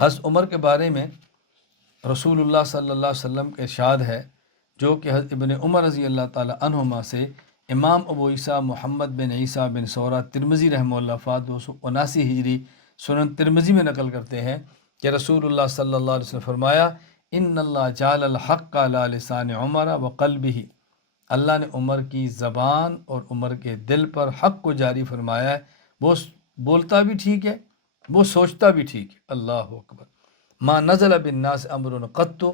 حضرت عمر کے بارے میں رسول اللہ صلی اللہ علیہ وسلم کا ارشاد ہے، جو کہ حضرت ابن عمر رضی اللہ تعالی عنہما سے امام ابو عیسیٰ محمد بن عیسیٰ بن سورہ ترمذی رحمہ اللہ وفات 279 ہجری سنن ترمذی میں نقل کرتے ہیں کہ رسول اللہ صلی اللہ علیہ وسلم فرمایا، ان اللہ جعل الحق علی لسان عمر وقلبہ، اللہ نے عمر کی زبان اور عمر کے دل پر حق کو جاری فرمایا ہے۔ وہ بولتا بھی ٹھیک ہے، وہ سوچتا بھی ٹھیک ہے۔ اللہ اکبر۔ ما نزل بالناس امر قط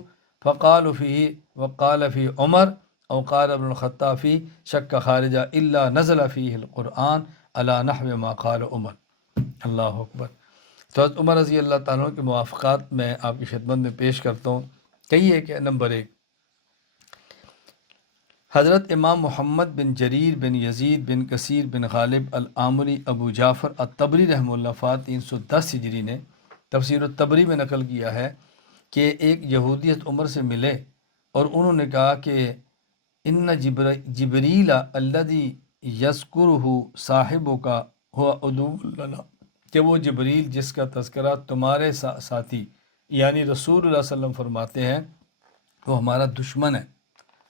فقال فيه وقال فيه عمر او قال ابن الخطاب فيه شک خارجہ الا نزل فيه القرآن على نحو ما قال عمر۔ اللہ اکبر۔ تو حضرت عمر رضی اللہ تعالیٰ کے موافقات میں آپ کی خدمت میں پیش کرتا ہوں۔ کہیے کہ نمبر 1، حضرت امام محمد بن جریر بن یزید بن کثیر بن غالب العامری ابو جعفر الطبری رحمہ اللہ وفات 310 ہجری نے تفسیر الطبری میں نقل کیا ہے کہ ایک یہودی حضرت عمر سے ملے اور انہوں نے کہا کہ ان جبریل الذی یذکرہ صاحبک ہوا عدو لنا، کہ وہ جبریل جس کا تذکرہ تمہارے ساتھی یعنی رسول اللہ صلی اللہ علیہ وسلم فرماتے ہیں وہ ہمارا دشمن ہے۔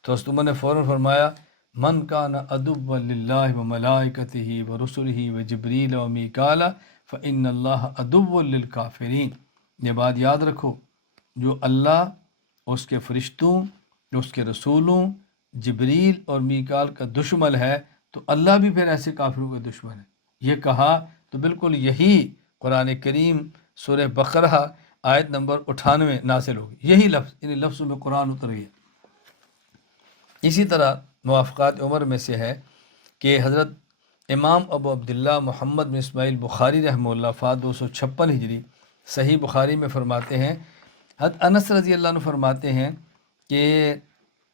تو حضرت عمر نے فوراً فرمایا، من کان عدوا للہ وملائکتہ ورسلہ وجبریل ومیکال فإن اللہ عدو للکافرین۔ یہ بات یاد رکھو، جو اللہ، اس کے فرشتوں، اس کے رسولوں، جبریل اور میکال کا دشمن ہے تو اللہ بھی پھر ایسے کافروں کا دشمن ہے۔ یہ کہا تو بالکل یہی قرآن کریم سورہ بقرہ آیت نمبر 98 نازل ہوگی، یہی لفظ ان لفظوں میں قرآن اتر گیا۔ اسی طرح موافقات عمر میں سے ہے کہ حضرت امام ابو عبداللہ محمد بن اسماعیل بخاری رحمہ اللہ وفات 256 ہجری صحیح بخاری میں فرماتے ہیں، حضرت انس رضی اللہ عنہ فرماتے ہیں کہ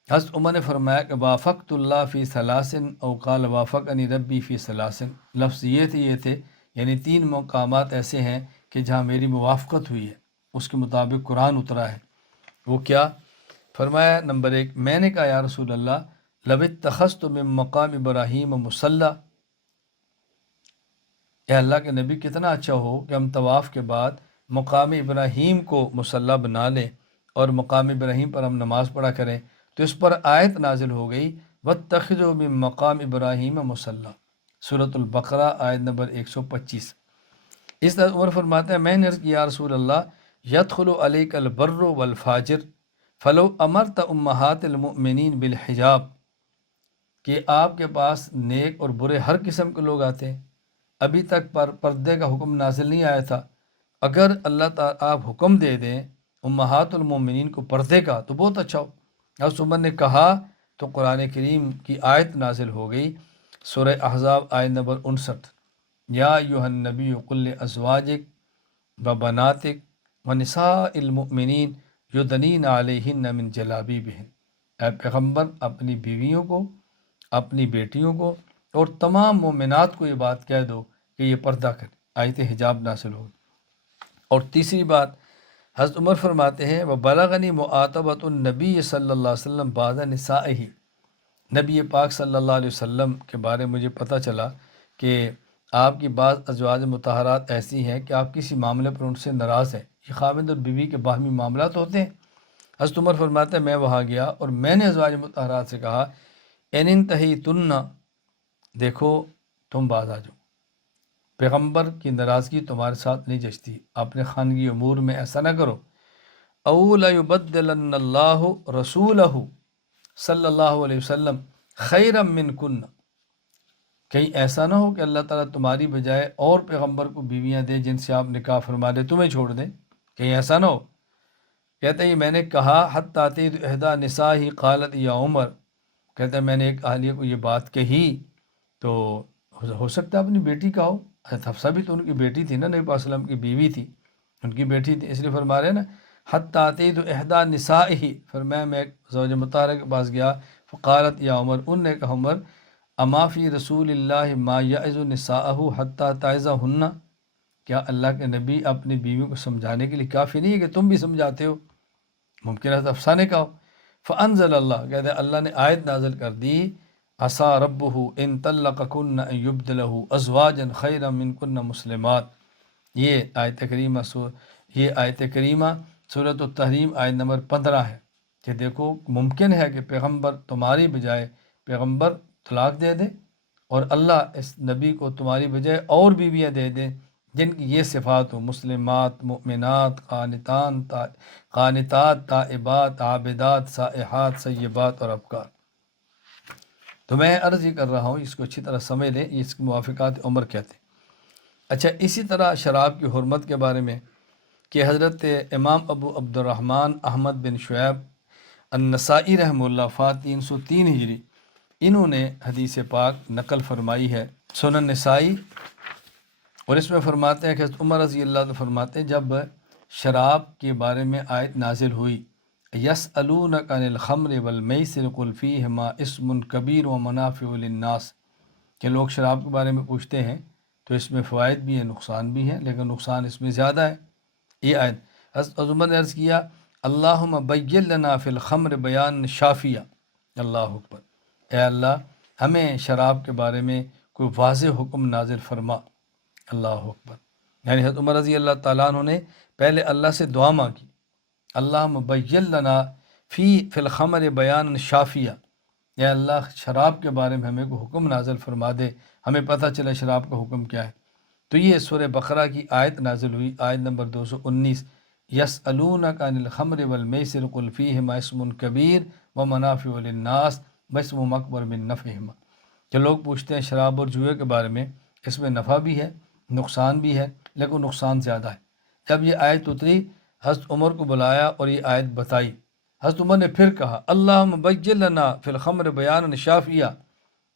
حضرت عمر نے فرمایا کہ وافقت اللہ فی ثلاثن او قال وافقنی ربی فی ثلاثن، لفظ یہ تھے یعنی 3 مقامات ایسے ہیں کہ جہاں میری موافقت ہوئی ہے، اس کے مطابق قرآن اترا ہے۔ وہ کیا؟ فرمایا نمبر 1، میں نے کہا یا رسول اللہ لو اتخذت من مقام ابراہیم مصلی، اے اللہ کے نبی کتنا اچھا ہو کہ ہم طواف کے بعد مقام ابراہیم کو مصلی بنا لیں اور مقام ابراہیم پر ہم نماز پڑھا کریں۔ تو اس پر آیت نازل ہو گئی واتخذوا من مقام ابراہیم مصلی، سورۃ البقرہ آیت نمبر 125۔ اس طرح عمر فرماتا ہے میں نے عرض کیا یا رسول اللہ یدخل علیک البر والفاجر فلو امرت امہات المؤمنین بالحجاب، کہ آپ کے پاس نیک اور برے ہر قسم کے لوگ آتے ہیں، ابھی تک پردے کا حکم نازل نہیں آیا تھا، اگر اللہ تعالیٰ آپ حکم دے دیں امہات المؤمنین کو پردے کا تو بہت اچھا ہو۔ حضرت عمر نے کہا تو قرآن کریم کی آیت نازل ہو گئی، سورہ احزاب آیت نمبر 59، یا ایھا النبی قل لازواجک وبناتک ونساء المؤمنین یدنین علیہن من جلابیبہن، اے پیغمبر اپنی بیویوں کو، اپنی بیٹیوں کو اور تمام مومنات کو یہ بات کہہ دو کہ یہ پردہ کریں، آیت حجاب نازل ہوگی۔ اور تیسری بات حضرت عمر فرماتے ہیں وبلغنی معاتبۃ النبی صلی اللہ علیہ وسلم بعض نسائہ، نبی پاک صلی اللہ علیہ وسلم کے بارے مجھے پتہ چلا کہ آپ کی بعض ازواج مطہرات ایسی ہیں کہ آپ کسی معاملے پر ان سے ناراض ہیں، یہ خاوند اور بیوی کے باہمی معاملات ہوتے ہیں۔ حضرت عمر فرماتے ہیں میں وہاں گیا اور میں نے ازواج مطہرات سے کہا ان انتہیتن، دیکھو تم باز آ جاؤ، پیغمبر کی ناراضگی تمہارے ساتھ نہیں جچتی، اپنے خانگی امور میں ایسا نہ کرو۔ او لیبدلن اللہ رسولہ صلی اللہ علیہ وسلم خیرا منکن، کہیں ایسا نہ ہو کہ اللہ تعالیٰ تمہاری بجائے اور پیغمبر کو بیویاں دے جن سے آپ نکاح فرما دے، تمہیں چھوڑ دیں، کہیں ایسا نہ ہو۔ کہتے ہیں میں نے کہا حتی اتیت احدی نسائی قالت یا عمر، کہتے ہیں میں نے ایک اہلیہ کو یہ بات کہی تو ہو سکتا ہے اپنی بیٹی کا ہو، حضرت حفصہ بھی تو ان کی بیٹی تھی نا، نبی پاک صلی اللہ علیہ وسلم کی بیوی تھی، ان کی بیٹی تھی، اس لیے فرما رہے ہیں نا حتی اتیت احدی نسائی، فرمایا میں ایک زوج مطہرہ کے پاس گیا فقالت یا عمر، ان نے کہا عمر اما فی رسول اللہ ما یعظ نساءہ حتی تعظہن، کیا اللہ کے نبی اپنی بیویوں کو سمجھانے کے لیے کافی نہیں ہے کہ تم بھی سمجھاتے ہو؟ ممکن ہے حفصہ نے کہا۔ فانزل اللہ، کہتے ہیں اللہ نے آیت نازل کر دی عسیٰ ربہ ان طلقکن ان یبدلہ ازواجا خیرا منکن مسلمات، یہ آیت کریمہ یہ آیت کریمہ سورۃ التحریم آیت نمبر 15 ہے کہ دیکھو ممکن ہے کہ پیغمبر تمہاری بجائے پیغمبر طلاق دے دے اور اللہ اس نبی کو تمہاری بجائے اور بیویاں دے دیں جن کی یہ صفات ہو، مسلمات، مؤمنات، قانتات، تائبات، عابدات، سائحات، سیبات اور ابکار۔ تو میں عرض یہ کر رہا ہوں، اس کو اچھی طرح سمجھ لیں، اس کی موافقات عمر کہتے ہیں۔ اچھا، اسی طرح شراب کی حرمت کے بارے میں کہ حضرت امام ابو عبد الرحمن احمد بن شعیب النسائی رحمہ اللہ وفات 303 ہجری، انہوں نے حدیث پاک نقل فرمائی ہے سنن نسائی، اور اس میں فرماتے ہیں کہ حضرت عمر رضی اللہ عنہ فرماتے ہیں جب شراب کے بارے میں آیت نازل ہوئی، یسألونک عن الخمر والمیسر قل فیہما اسم کبیر ومنافع للناس، کہ لوگ شراب کے بارے میں پوچھتے ہیں تو اس میں فوائد بھی ہیں، نقصان بھی ہیں، لیکن نقصان اس میں زیادہ ہے۔ یہ آیت حضرت عمر نے عرض کیا، اللہم بین لنا فی الخمر بیان شافیہ، اللہ اکبر، اے اللہ ہمیں شراب کے بارے میں کوئی واضح حکم نازل فرما، اللہ اکبر۔ یعنی حضرت عمر رضی اللہ تعالیٰ عنہ نے پہلے اللہ سے دعا مانگی، اللہم بین لنا فی الخمر بیان شافیہ، یا اللہ شراب کے بارے میں ہمیں کوئی حکم نازل فرما دے، ہمیں پتہ چلے شراب کا حکم کیا ہے۔ تو یہ سورہ بقرہ کی آیت نازل ہوئی، آیت نمبر 219، یسألونک عن الخمر والمیسر قل فیہما اسم کبیر ومنافع للناس واسمہما اکبر من نفعہما، کہ لوگ پوچھتے ہیں شراب اور جوئے کے بارے میں، اس میں نفع بھی ہے، نقصان بھی ہے، لیکن نقصان زیادہ ہے۔ جب یہ آیت اتری، حضرت عمر کو بلایا اور یہ آیت بتائی، حضرت عمر نے پھر کہا، اللہم بین لنا فی الخمر بیان شافیہ،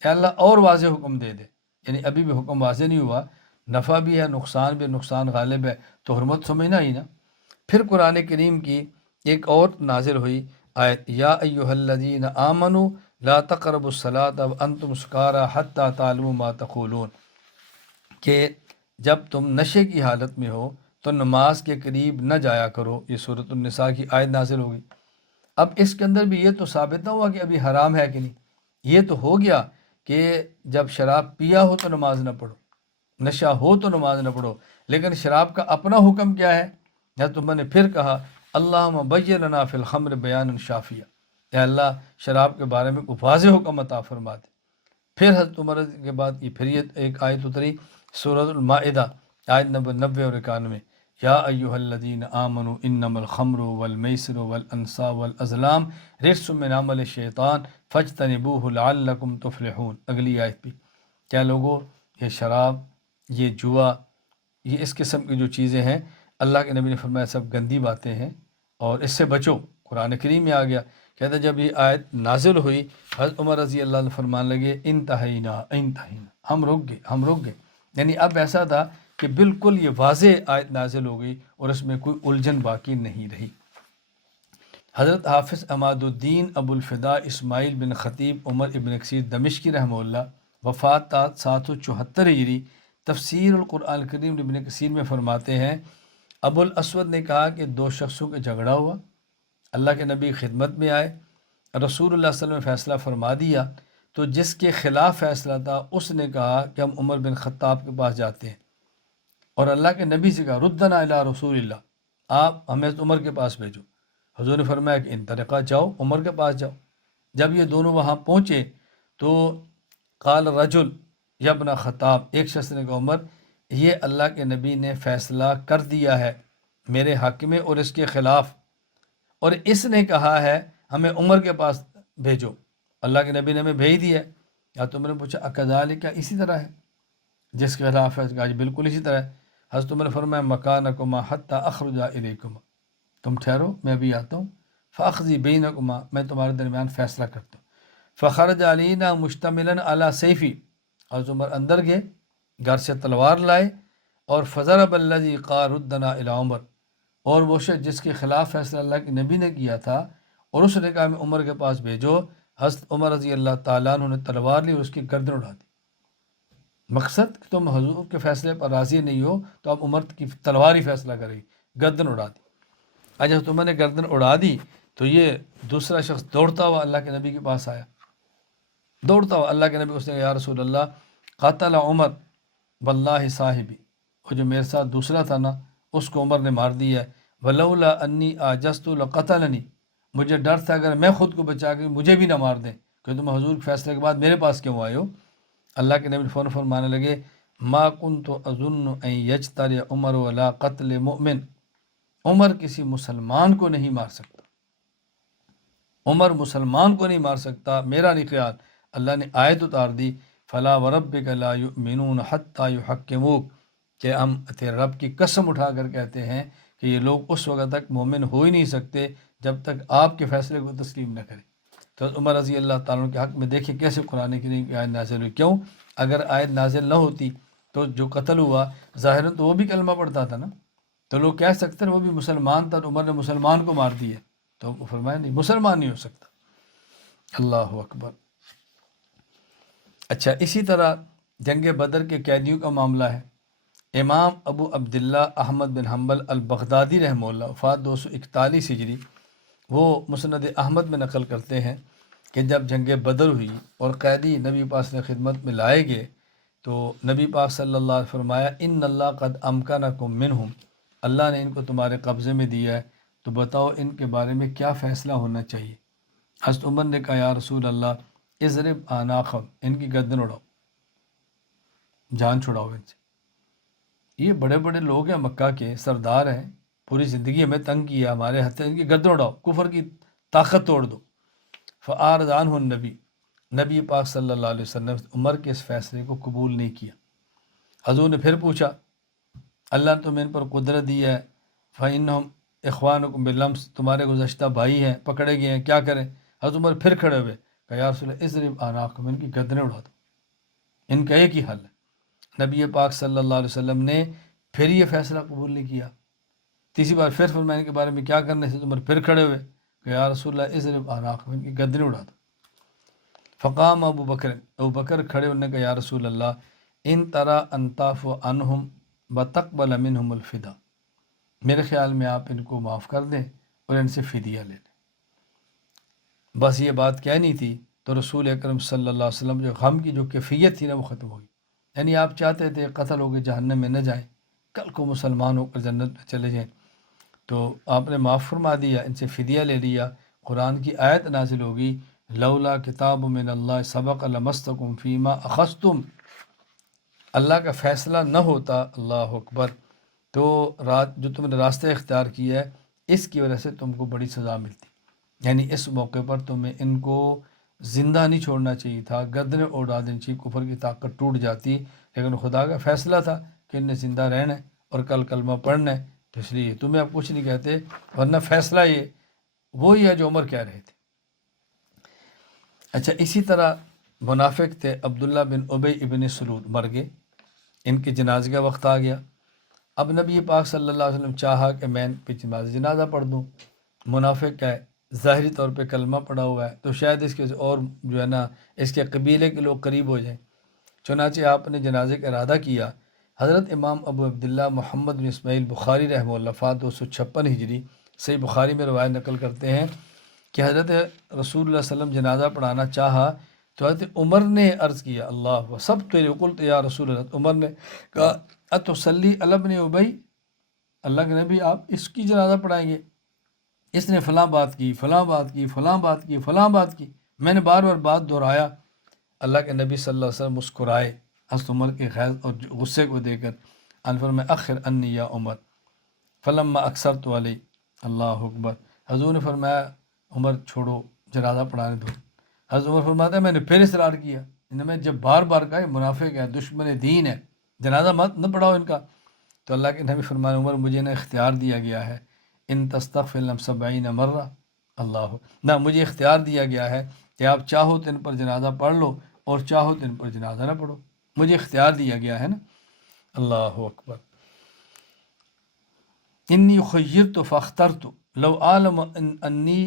اے اللہ اور واضح حکم دے دے، یعنی ابھی بھی حکم واضح نہیں ہوا، نفع بھی ہے، نقصان بھی، نقصان غالب ہے تو حرمت سمجھنا ہی نا۔ پھر قرآن کریم کی ایک اور نازل ہوئی آیت، یا ایہا الذین آمنوا لا تقربوا الصلاۃ وانتم سکارى حتی تعلموا ما تقولون، کہ جب تم نشے کی حالت میں ہو تو نماز کے قریب نہ جایا کرو۔ یہ سورۃ النساء کی آیت نازل ہوگی۔ اب اس کے اندر بھی یہ تو ثابت نہ ہوا کہ ابھی حرام ہے کہ نہیں، یہ تو ہو گیا کہ جب شراب پیا ہو تو نماز نہ پڑھو، نشہ ہو تو نماز نہ پڑھو، لیکن شراب کا اپنا حکم کیا ہے؟ یا تو میں نے پھر کہا، اللہم بین لنا فی الخمر بیان شافیہ، اے اللہ شراب کے بارے میں کوئی واضح حکم عطا فرما دے۔ پھر حضرت عمر کے بعد یہ پھر یہ ایک آیت اتری سورۃ المائدہ آیت نمبر 90 اور 91، یا ایہا الذین آمنوا انما الخمر والمیسر والانصاب والازلام رجس من عمل الشیطان فاجتنبوہ لعلکم تفلحون۔ اگلی آیت بھی، کیا لوگوں یہ شراب، یہ جوا، یہ اس قسم کی جو چیزیں ہیں، اللہ کے نبی نے فرمایا سب گندی باتیں ہیں اور اس سے بچو۔ قرآن کریم میں آ گیا، کہتے جب یہ آیت نازل ہوئی، حضرت عمر رضی اللہ عنہ فرمان لگے، انتہینا ہم رک گئے، یعنی اب ایسا تھا کہ بالکل یہ واضح آیت نازل ہو گئی اور اس میں کوئی الجھن باقی نہیں رہی۔ حضرت حافظ عماد الدین ابو الفدا اسماعیل بن خطیب عمر ابن کثیر دمشقی رحمہ اللہ، وفات 774 ہجری، تفسیر القرآن الکریم ابن کثیر میں فرماتے ہیں، ابو الاسود نے کہا کہ دو شخصوں کا جھگڑا ہوا، اللہ کے نبی خدمت میں آئے، رسول اللہ صلی اللہ علیہ وسلم نے فیصلہ فرما دیا، تو جس کے خلاف فیصلہ تھا اس نے کہا کہ ہم عمر بن خطاب کے پاس جاتے ہیں، اور اللہ کے نبی سے کہا ردنا الی رسول اللہ، آپ ہمیں عمر کے پاس بھیجو۔ حضور نے فرمایا کہ ان طریقہ جاؤ، عمر کے پاس جاؤ۔ جب یہ دونوں وہاں پہنچے تو قال رجل یا ابن خطاب، ایک شخص نے کہا عمر، یہ اللہ کے نبی نے فیصلہ کر دیا ہے میرے حق میں اور اس کے خلاف، اور اس نے کہا ہے ہمیں عمر کے پاس بھیجو، اللہ کے نبی نے ہمیں بھیج دیا ہے۔ یا تم نے پوچھا اکذالک، کیا اسی طرح ہے جس کے خلاف ہے؟ اس کا بالکل اسی طرح ہے۔ حضرت عمر نے فرمایا مکانکما حتی اخرج الیکما، تم ٹھہرو میں ابھی آتا ہوں، فاقضی بینکما، میں تمہارے درمیان فیصلہ کرتا ہوں۔ فخرج علینا مشتملا علی سیفی، حضرت عمر اندر گئے، گھر سے تلوار لائے، اور فضرب الذی قال ردنا الی عمر، اور وہ شخص جس کے خلاف فیصلہ اللہ کے نبی نے کیا تھا اور اس نے کہا میں عمر کے پاس بھیجو، حضرت عمر رضی اللہ تعالیٰ عنہ نے تلوار لی اور اس کی گردن اڑا دی۔ مقصد کہ تم حضور کے فیصلے پر راضی نہیں ہو تو اب عمر کی تلوار ہی فیصلہ کرے گی، گردن اڑا دی۔ جب تم نے گردن اڑا دی تو یہ دوسرا شخص دوڑتا ہوا اللہ کے نبی کے پاس آیا، دوڑتا ہوا اللہ کے نبی، اس نے کہا یا رسول اللہ قاتل عمر واللہ صاحبی، وہ جو میرے ساتھ دوسرا تھا نا اس کو عمر نے مار دیا ہے۔ ولولا انی عجزت لقتلنی، مجھے ڈر تھا اگر میں خود کو بچا کے مجھے بھی نہ مار دیں، کہ تم حضور کے فیصلے کے بعد میرے پاس کیوں آئے ہو۔ اللہ کے نبی فوراً فرمانے لگے ما کنت اظن ان یجترئ عمر ولا قتل مؤمن، عمر کسی مسلمان کو نہیں مار سکتا، عمر مسلمان کو نہیں مار سکتا، میرا نہیں خیال۔ اللہ نے آیت اتار دی فلا وربک لا یؤمنون حتی یحکموک، کہ ہم تیرے رب کی قسم اٹھا کر کہتے ہیں کہ یہ لوگ اس وقت تک مومن ہو ہی نہیں سکتے جب تک آپ کے فیصلے کو تسلیم نہ کریں۔ تو عمر رضی اللہ تعالیٰ عنہ کے حق میں دیکھیں کیسے قرآن کریم کی آیت نازل ہوئی۔ کیوں؟ اگر آیت نازل نہ ہوتی تو جو قتل ہوا ظاہراً تو وہ بھی کلمہ پڑھتا تھا نا، تو لوگ کہہ سکتے ہیں وہ بھی مسلمان تھا، عمر نے مسلمان کو مار دیا، تو فرمایا نہیں، مسلمان نہیں ہو سکتا۔ اللہ اکبر۔ اچھا، اسی طرح جنگ بدر کے قیدیوں کا معاملہ ہے۔ امام ابو عبداللہ احمد بن حنبل البغدادی رحمہ اللہ، وفات 241 ہجری، وہ مسند احمد میں نقل کرتے ہیں کہ جب جنگ بدر ہوئی اور قیدی نبی پاک نے خدمت میں لائے گئے تو نبی پاک صلی اللہ علیہ وسلم فرمایا ان اللہ قد امکنکم منہم، اللہ نے ان کو تمہارے قبضے میں دیا ہے، تو بتاؤ ان کے بارے میں کیا فیصلہ ہونا چاہیے۔ حضرت عمر نے کہا یا رسول اللہ اضرب اعناقہم، ان کی گردن اڑاؤ، جان چھڑاؤ ان سے۔ یہ بڑے بڑے لوگ ہیں، مکہ کے سردار ہیں، پوری زندگی ہمیں تنگ کیا، ہمارے ہتھے، ان کی گردن اڑاؤ، کفر کی طاقت توڑ دو۔ فعارض عنہ النبی، نبی پاک صلی اللہ علیہ وسلم نے عمر کے اس فیصلے کو قبول نہیں کیا۔ حضور نے پھر پوچھا اللہ نے تمہیں ان پر قدرت دی ہے، فإنہم اخوانکم باللمس، تمہارے گزشتہ بھائی ہیں، پکڑے گئے ہیں، کیا کریں؟ حضرت عمر پھر کھڑے ہوئے کہ یا رسول اللہ اضرب اعناقہم، ان کی گردنیں اڑا دو، ان کا ایک ہی حل ہے۔ نبی پاک صلی اللہ علیہ وسلم نے پھر یہ فیصلہ قبول نہیں کیا۔ تیسری بار پھر فرمانے کے بارے میں کیا کرنے سے عمر پھر کھڑے ہوئے کہ یا رسول اللہ اضرب اعناقہم، ان کی گردنیں اڑا دو۔ فقام ابو بکر کھڑے ہونے کا یا رسول اللہ ان ترى ان تعفو عنہم وتقبل منہم الفدا، میرے خیال میں آپ ان کو معاف کر دیں اور ان سے فدیہ لے لیں۔ بس یہ بات کہنی تھی تو رسول اکرم صلی اللہ علیہ وسلم جو غم کی جو کیفیت تھی نا وہ ختم ہوئی۔ یعنی آپ چاہتے تھے قتل ہو کے جہنم میں نہ جائیں، کل کو مسلمان ہو کر جنت میں چلے جائیں، تو آپ نے معاف فرما دیا، ان سے فدیہ لے لیا۔ قرآن کی آیت نازل ہوگی لولا کتاب من اللہ سبق لمستکم فیما اخذتم، اللہ کا فیصلہ نہ ہوتا، اللہ اکبر، تو جو تم نے راستہ اختیار کیا ہے اس کی وجہ سے تم کو بڑی سزا ملتی۔ یعنی اس موقع پر تمہیں ان کو زندہ نہیں چھوڑنا چاہیے تھا، گردنیں اڑا دینی چاہیے، کفر کی طاقت ٹوٹ جاتی، لیکن خدا کا فیصلہ تھا کہ ان نے زندہ رہنا ہے اور کل کلمہ پڑھنا ہے، تو اس لیے تمہیں اب کچھ نہیں کہتے، ورنہ فیصلہ یہ وہی ہے جو عمر کہہ رہے تھے۔ اچھا، اسی طرح منافق تھے عبداللہ بن ابی ابن سلول، مر گئے، ان کے جنازے کا وقت آ گیا۔ اب نبی پاک صلی اللہ علیہ وسلم چاہا کہ میں ان پہ جنازہ پڑھ دوں، منافق ہے، ظاہری طور پہ کلمہ پڑھا ہوا ہے، تو شاید اس کے اور جو ہے نا اس کے قبیلے کے لوگ قریب ہو جائیں، چنانچہ آپ نے جنازے کا ارادہ کیا۔ حضرت امام ابو عبداللہ محمد بن اسماعیل بخاری رحمہ اللہ، وفات 256 ہجری، صحیح بخاری میں روایت نقل کرتے ہیں کہ حضرت رسول اللہ صلی اللہ علیہ وسلم جنازہ پڑھانا چاہا تو حضرت عمر نے عرض کیا اللہ سب تو قلت یا رسول اللہ، عمر نے کہا اتصلی علی ابن ابی، اللہ کے نبی آپ اس کی جنازہ پڑھائیں گے، اس نے فلاں بات کی، فلاں بات کی، فلاں بات کی، فلاں بات کی، میں نے بار بار بات دہرایا۔ اللہ کے نبی صلی اللہ علیہ وسلم مسکرائے حضرت عمر کے خیر اور غصے کو دے کر، ان فرمایا اخر انی یا عمر فلما اکثرت علی، اللہ اکبر، حضور نے فرمایا عمر چھوڑو، جنازہ پڑھانے دو۔ حضرت عمر فرماتا ہے میں نے پھر اصرار کیا، انہیں میں جب بار بار کہا یہ منافق ہے، دشمن دین ہے، جنازہ مت نہ پڑھاؤ ان کا، تو اللہ کے نبی فرمایا عمر مجھے نہ اختیار دیا گیا ہے ان تستغفر لهم 70 مرہ، اللہ نہ مجھے اختیار دیا گیا ہے کہ آپ چاہو تو ان پر جنازہ پڑھ لو اور چاہو تو ان پر جنازہ نہ پڑھو، مجھے اختیار دیا گیا ہے نا، اللہ اکبر۔ انی خیرت فاخترت لو عالم انی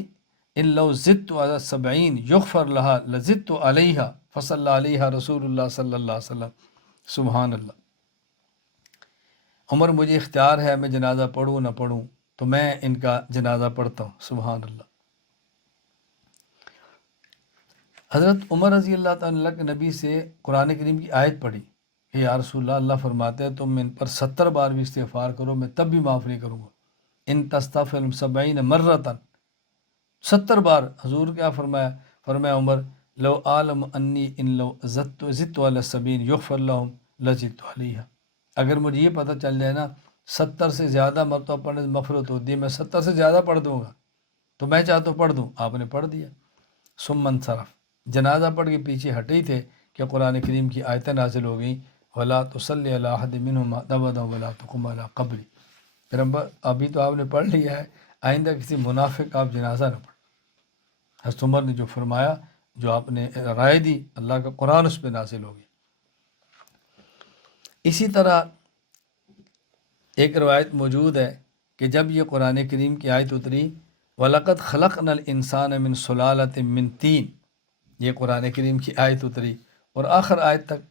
ان لو زدت على 70 یغفر لها لزدت علیہا فصلی علیہا رسول اللہ صلی اللہ علیہ وسلم، سبحان اللہ۔ عمر مجھے اختیار ہے میں جنازہ پڑھوں نہ پڑھوں تو میں ان کا جنازہ پڑھتا ہوں، سبحان اللہ۔ حضرت عمر رضی اللہ تعالیٰ کے نبی سے قرآن کریم کی آیت پڑھی کہ یا رسول اللہ، اللہ فرماتے ہیں تم ان پر 70 بار بھی استغفار کرو میں تب بھی معاف نہیں کروں گا۔ ان تستغفر 70 مرتن، 70 بار۔ حضور کیا فرمایا؟ فرمایا عمر لو عالم انی ان لو زدت علی 70 یغفر لهم لزدت علیہا، اگر مجھے یہ پتہ چل جائے نا 70 سے زیادہ مرتبہ پڑھنے سے مغفرت ہوتی ہے، میں 70 سے زیادہ پڑھ دوں گا، تو میں چاہتا ہوں پڑھ دوں۔ آپ نے پڑھ دیا۔ ثم انصرف، جنازہ پڑھ کے پیچھے ہٹے ہی تھے کہ قرآن کریم کی آیتیں نازل ہو گئیں، ولا تصلی علی احد منهم ابدا ولا تقم علی قبری۔ پھر ابھی تو آپ نے پڑھ لیا ہے، آئندہ کسی منافق کا آپ جنازہ نہ پڑھ۔ حضرت عمر نے جو فرمایا، جو آپ نے رائے دی، اللہ کا قرآن اس پہ نازل ہو گیا۔ اسی طرح ایک روایت موجود ہے کہ جب یہ قرآن کریم کی آیت اتری وَلَقَدْ خَلَقْنَا الْإِنسَانَ مِنْ سُلَالَةٍ مِنْ طِينٍ، یہ قرآن کریم کی آیت اتری اور آخر آیت تک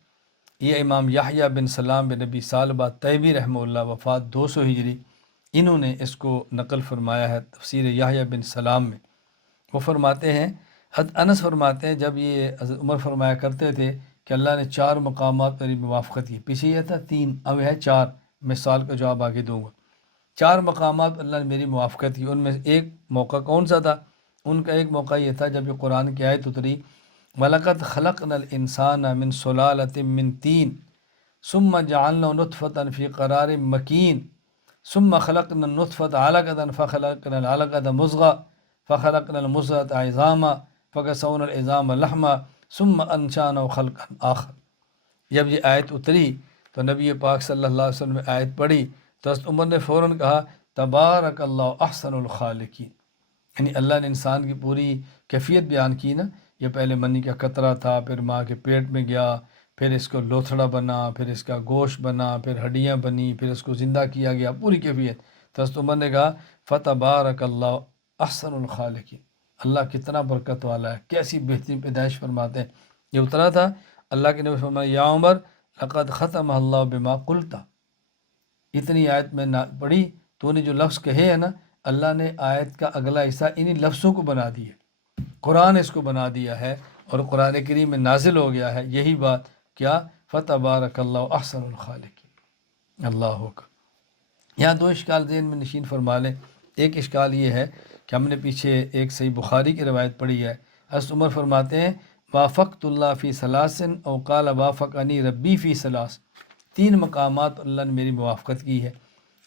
یہ امام یحییٰ بن سلام بن نبی ثعلبہ تیمی رحمہ اللہ وفات 200 ہجری، انہوں نے اس کو نقل فرمایا ہے تفسیر یحییٰ بن سلام میں۔ وہ فرماتے ہیں، حضرت انس فرماتے ہیں جب یہ حضرت عمر فرمایا کرتے تھے کہ اللہ نے 4 مقامات پر موافقت کی، پیچھے یہ تھا 3، اب ہے 4، میں سوال کا جواب آگے دوں گا۔ 4 مقامات اللہ نے میری موافقت کی، ان میں سے ایک موقع کون سا تھا؟ ان کا ایک موقع یہ تھا جب یہ قرآن کی آیت اتری وَلَقَدْ خَلَقْنَا الْإِنسَانَ مِنْ سُلَالَةٍ مِنْ طِينٍ ثُمَّ جَعَلْنَاهُ نُطْفَةً فِي قَرَارٍ مَكِينٍ ثُمَّ خَلَقْنَا النُّطْفَةَ عَلَقَةً فَخَلَقْنَا الْعَلَقَةَ مُضْغَةً فَخَلَقْنَا الْمُضْغَةَ عِظَامًا فَكَسَوْنَا الْعِظَامَ لَحْمًا ثُمَّ أَنشَأْنَاهُ خَلْقًا آخَر۔ جب یہ آیت اتری تو نبی پاک صلی اللہ علیہ وسلم نے آیت پڑھی تو حضرت عمر نے فوراً کہا تبارک اللہ احسن الخالقین، یعنی اللہ نے انسان کی پوری کیفیت بیان کی نا، یہ پہلے منی کا قطرہ تھا، پھر ماں کے پیٹ میں گیا، پھر اس کو لوتھڑا بنا، پھر اس کا گوشت بنا، پھر ہڈیاں بنی، پھر اس کو زندہ کیا گیا، پوری کیفیت۔ تو حضرت عمر نے کہا فتبارک اللہ احسن الخالقین، اللہ کتنا برکت والا ہے، کیسی بہترین پیدائش فرماتے ہیں۔ یہ اترا تھا، اللہ کے نبی فرمایا یا عمر لقد ختم اللہ بما قلتا، اتنی آیت میں پڑھی تو نے جو لفظ کہے ہیں نا، اللہ نے آیت کا اگلا حصہ انہی لفظوں کو بنا دیا، قرآن اس کو بنا دیا ہے اور قرآن کریم میں نازل ہو گیا ہے یہی بات، کیا فتبارک اللہ احسن الخالقین۔ اللہ اکبر۔ یہاں 2 اشکال ذہن میں نشین فرما لیں۔ ایک اشکال یہ ہے کہ ہم نے پیچھے ایک صحیح بخاری کی روایت پڑھی ہے، حضرت عمر فرماتے ہیں وافقت اللہ فی ثلاثن او قال وافقنی ربی فی ثلاث، 3 مقامات اللہ نے میری موافقت کی ہے۔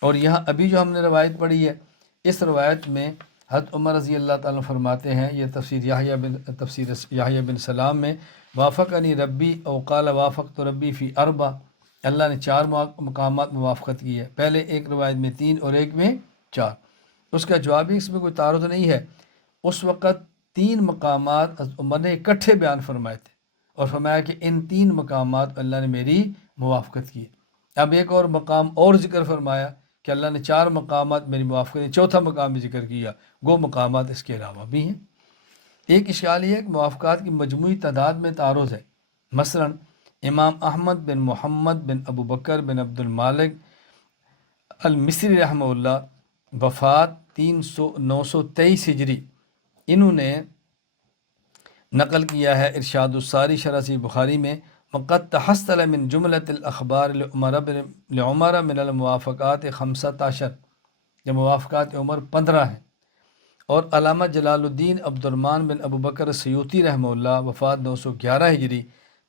اور یہاں ابھی جو ہم نے روایت پڑھی ہے، اس روایت میں حضرت عمر رضی اللہ تعالیٰ فرماتے ہیں، یہ تفسیر یحییٰ بن سلام میں وافقنی ربی او قال وافقت ربی فی اربع، اللہ نے 4 مقامات موافقت کی ہے، پہلے ایک روایت میں 3 اور ایک میں 4۔ اس کا جواب ہی اس میں کوئی تعارض نہیں ہے، اس وقت 3 مقامات حضرت عمر نے اکٹھے بیان فرمائے تھے اور فرمایا کہ ان 3 مقامات اللہ نے میری موافقت کی۔ اب ایک اور مقام اور ذکر فرمایا کہ اللہ نے 4 مقامات میری موافقت کی، چوتھا مقام بھی ذکر کیا، وہ مقامات اس کے علاوہ بھی ہیں۔ ایک اشکال یہ ہے کہ موافقات کی مجموعی تعداد میں تعارض ہے۔ مثلا امام احمد بن محمد بن ابو بکر بن عبد المالک المصری رحمہ اللہ وفات 923 ہجری، انہوں نے نقل کیا ہے ارشاد الساری شرح صحیح بخاری میں وقد تحصل من جملۃ الاخبار لعمر من الموافقات 15، یہ موافقات عمر 15 ہیں۔ اور علامہ جلال الدین عبد الرحمن بن ابو بکر سیوطی رحمہ اللہ وفات 911 ہجری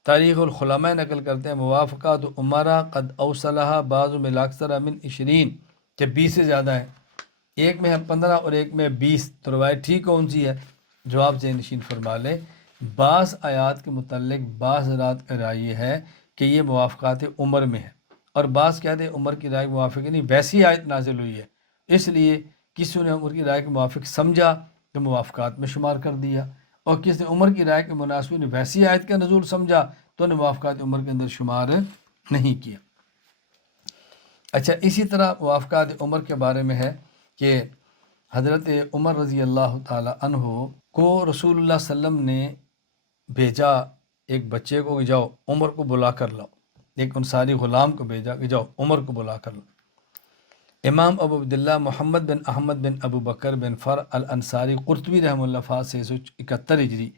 تاریخ الخلماء نقل کرتے ہیں موافقات عمرہ قد اوصلها بعض بالاکثر من 20، کہ 20 سے زیادہ ہے، ایک میں ہے 15 اور ایک میں 20، تو روایت ٹھیک کون سی ہے؟ جواب ذہن نشین فرما لیں، بعض آیات کے متعلق بعض حضرات کا رائے یہ ہے کہ یہ موافقات عمر میں ہے، اور بعض کہتے ہیں عمر کی رائے کے موافق نہیں، ویسی آیت نازل ہوئی ہے، اس لیے کسی نے عمر کی رائے کے موافق سمجھا تو موافقات میں شمار کر دیا، اور کسی نے عمر کی رائے کے مناسب نے ویسی آیت کا نزول سمجھا تو نے موافقات عمر کے اندر شمار نہیں کیا۔ اچھا، اسی طرح موافقات عمر کے بارے میں ہے کہ حضرت عمر رضی اللہ تعالی عنہ کو رسول اللہ صلی اللہ علیہ وسلم نے بھیجا ایک بچے کو کہ جاؤ عمر کو بلا کر لاؤ، ایک انصاری غلام کو بھیجا کہ جاؤ عمر کو بلا کر لاؤ۔ امام ابو عبداللہ محمد بن احمد بن ابو بکر بن فرع الانصاری قرطبی رحمہ اللہ فات 671 ہجری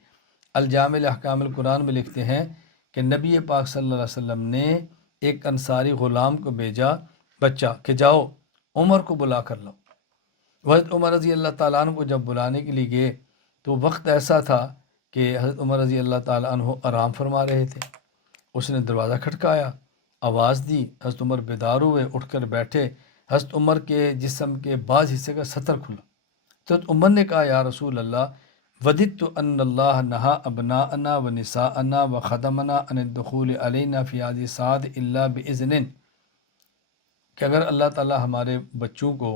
الجامع احکام القرآن میں لکھتے ہیں کہ نبی پاک صلی اللہ علیہ وسلم نے ایک انصاری غلام کو بھیجا بچہ کہ جاؤ عمر کو بلا کر لاؤ۔ حضرت عمر رضی اللہ تعالیٰ عنہ کو جب بلانے کے لیے گئے تو وقت ایسا تھا کہ حضرت عمر رضی اللہ تعالیٰ عنہ آرام فرما رہے تھے۔ اس نے دروازہ کھٹکایا، آواز دی، حضرت عمر بیدار ہوئے، اٹھ کر بیٹھے۔ حضرت عمر کے جسم کے بعض حصے کا ستر کھلا تو حضرت عمر نے کہا یا رسول اللہ وددت ان اللہ نہا ابناءنا و نساءنا و خدمنا ان الدخول علینا فی هذه الساعۃ الا باذن، کہ اگر اللہ تعالیٰ ہمارے بچوں کو،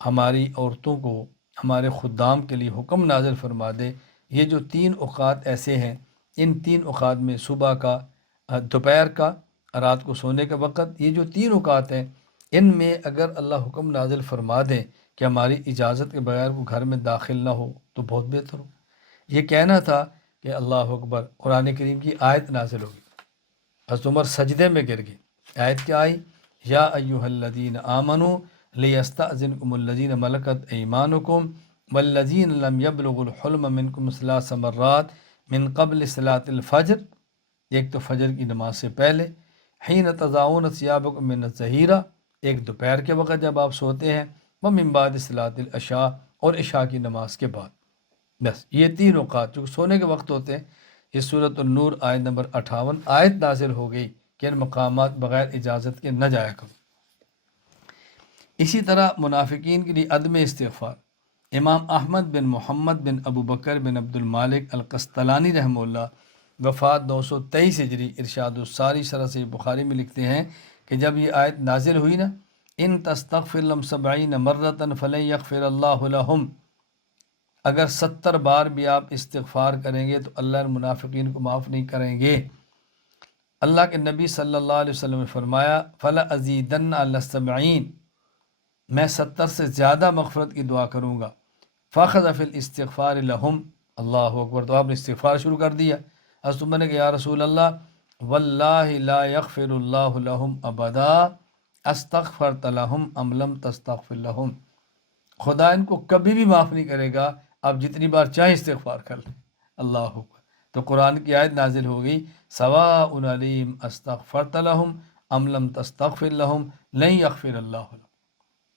ہماری عورتوں کو، ہمارے خدام کے لیے حکم نازل فرما دے، یہ جو 3 اوقات ایسے ہیں، ان 3 اوقات میں صبح کا، دوپہر کا، رات کو سونے کا وقت، یہ جو 3 اوقات ہیں ان میں اگر اللہ حکم نازل فرما دیں کہ ہماری اجازت کے بغیر وہ گھر میں داخل نہ ہو تو بہت بہتر ہو۔ یہ کہنا تھا کہ اللہ اکبر، قرآن کریم کی آیت نازل ہوگی۔ حضرت عمر سجدے میں گر گئے۔ آیت کیا آئی؟ یا ایہا الذین آمنوا لیستأذنکم الذین ملکت ایمانکم والذین لم یبلغوا الحلم منکم 3 مرات من قبل صلاۃ الفجر، ایک تو فجر کی نماز سے پہلے، حین تضعون ثیابکم من الظہیرہ، ایک دوپہر کے وقت جب آپ سوتے ہیں، ومن بعد صلاۃ العشاء، اور عشاء کی نماز کے بعد۔ بس یہ 3 اوقات جو سونے کے وقت ہوتے ہیں۔ اس سورۃ النور آیت نمبر 58 آیت نازل ہو گئی کہ ان مقامات بغیر اجازت کے نہ جایا کرو۔ اسی طرح منافقین کے لیے عدم استغفار، امام احمد بن محمد بن ابو بکر بن عبد المالک القسطلانی رحمہ اللہ، وفات 923 ہجری، ارشاد الساری شرح صحیح بخاری میں لکھتے ہیں کہ جب یہ آیت نازل ہوئی نا، ان تستغفر لهم 70 مرۃ فلن یغفر اللہ لهم، اگر 70 بار بھی آپ استغفار کریں گے تو اللہ ان منافقین کو معاف نہیں کریں گے۔ اللہ کے نبی صلی اللہ علیہ وسلم نے فرمایا فَلَأَزِيدَنَّ عَلَى 70، میں 70 سے زیادہ مغفرت کی دعا کروں گا۔ فَأَخَذَ فِي الْإِسْتِغْفَارِ لَهُمْ، اللہ اکبر، تو آپ نے استغفار شروع کر دیا۔ حضرت عمر نے کہا یا رسول اللہ واللہ لا یغفر اللہ لہم ابدا استغفرت لہم ام لم تستغفر لہم، خدا ان کو کبھی بھی معاف نہیں کرے گا، آپ جتنی بار چاہیں استغفار کر لیں۔ اللہ اکبر، تو قرآن کی آیت نازل ہو گئی سواء علیہم استغفرت لہم ام لم تستغفر لہم لن یغفر اللہ لہم،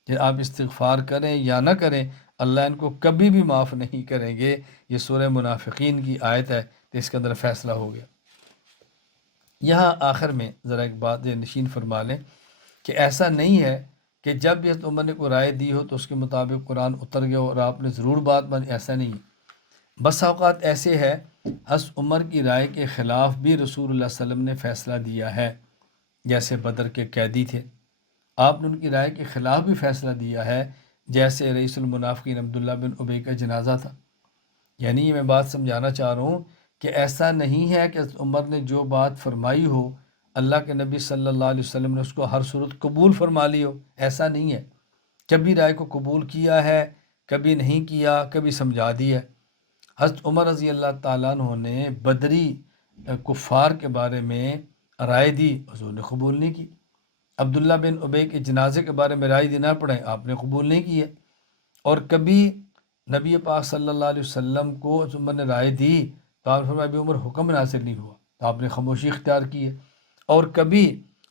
کہ آپ استغفار کریں یا نہ کریں اللہ ان کو کبھی بھی معاف نہیں کریں گے۔ یہ سورہ منافقین کی آیت ہے، تو اس کے اندر فیصلہ ہو گیا۔ یہاں آخر میں ذرا ایک بات یہ نشین فرما لیں کہ ایسا نہیں ہے کہ جب بھی حضرت عمر نے کوئی رائے دی ہو تو اس کے مطابق قرآن اتر گیا اور آپ نے ضرور بات مان، ایسا نہیں ہے۔ بس اوقات ایسے ہے حضرت عمر کی رائے کے خلاف بھی رسول اللہ صلی اللہ علیہ وسلم نے فیصلہ دیا ہے، جیسے بدر کے قیدی تھے، آپ نے ان کی رائے کے خلاف بھی فیصلہ دیا ہے، جیسے رئیس المنافقین عبداللہ بن ابی کا جنازہ تھا۔ یعنی یہ میں بات سمجھانا چاہ رہا ہوں کہ ایسا نہیں ہے کہ حضرت عمر نے جو بات فرمائی ہو اللہ کے نبی صلی اللہ علیہ وسلم نے اس کو ہر صورت قبول فرما لی ہو، ایسا نہیں ہے۔ کبھی رائے کو قبول کیا ہے، کبھی نہیں کیا، کبھی سمجھا دیا ہے۔ حضرت عمر رضی اللہ تعالیٰ عنہ نے بدری کفار کے بارے میں رائے دی، حضور نے قبول نہیں کی۔ عبداللہ بن ابی کے جنازے کے بارے میں رائے دینا پڑے، آپ نے قبول نہیں کی ہے۔ اور کبھی نبی پاک صلی اللہ علیہ وسلم کو حضرت عمر نے رائے دی تو آپ نے فرمایا ابھی عمر حکم نازل نہیں ہوا، تو آپ نے خاموشی اختیار کی ہے۔ اور کبھی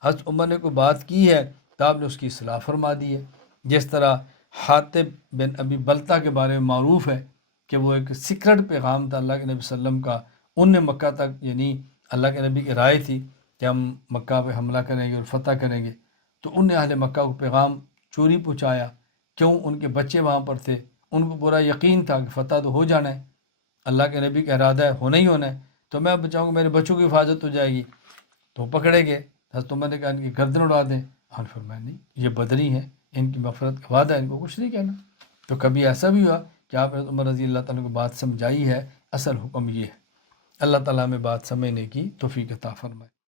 حضرت عمر نے کوئی بات کی ہے تو آپ نے اس کی اصلاح فرما دی ہے۔ جس طرح حاطب بن ابی بلتہ کے بارے میں معروف ہے کہ وہ ایک سیکرٹ پیغام تھا اللہ کے نبی صلی اللہ علیہ وسلم کا، ان نے مکہ تک، یعنی اللہ کے نبی کی رائے تھی کہ ہم مکہ پہ حملہ کریں گے اور فتح کریں گے، تو ان نے اہل مکہ کو پیغام چوری پہنچایا۔ کیوں؟ ان کے بچے وہاں پر تھے، ان کو پورا یقین تھا کہ فتح تو ہو جانا ہے، اللہ کے نبی کا ارادہ ہے، ہونا ہی ہونا ہے، تو میں بچاؤں گا، میرے بچوں کی حفاظت ہو جائے گی۔ تو پکڑے گئے، حضرت عمر نے کہا ان کی گردن اڑا دیں، ہاں فرمایا نہیں، یہ بدری ہیں، ان کی مغفرت کا وعدہ ہے، ان کو کچھ نہیں کہنا۔ تو کبھی ایسا بھی ہوا کہ آپ نے عمر رضی اللہ تعالیٰ کو بات سمجھائی ہے، اصل حکم یہ ہے۔ اللہ تعالیٰ میں بات سمجھنے کی توفیق عطا فرمائے۔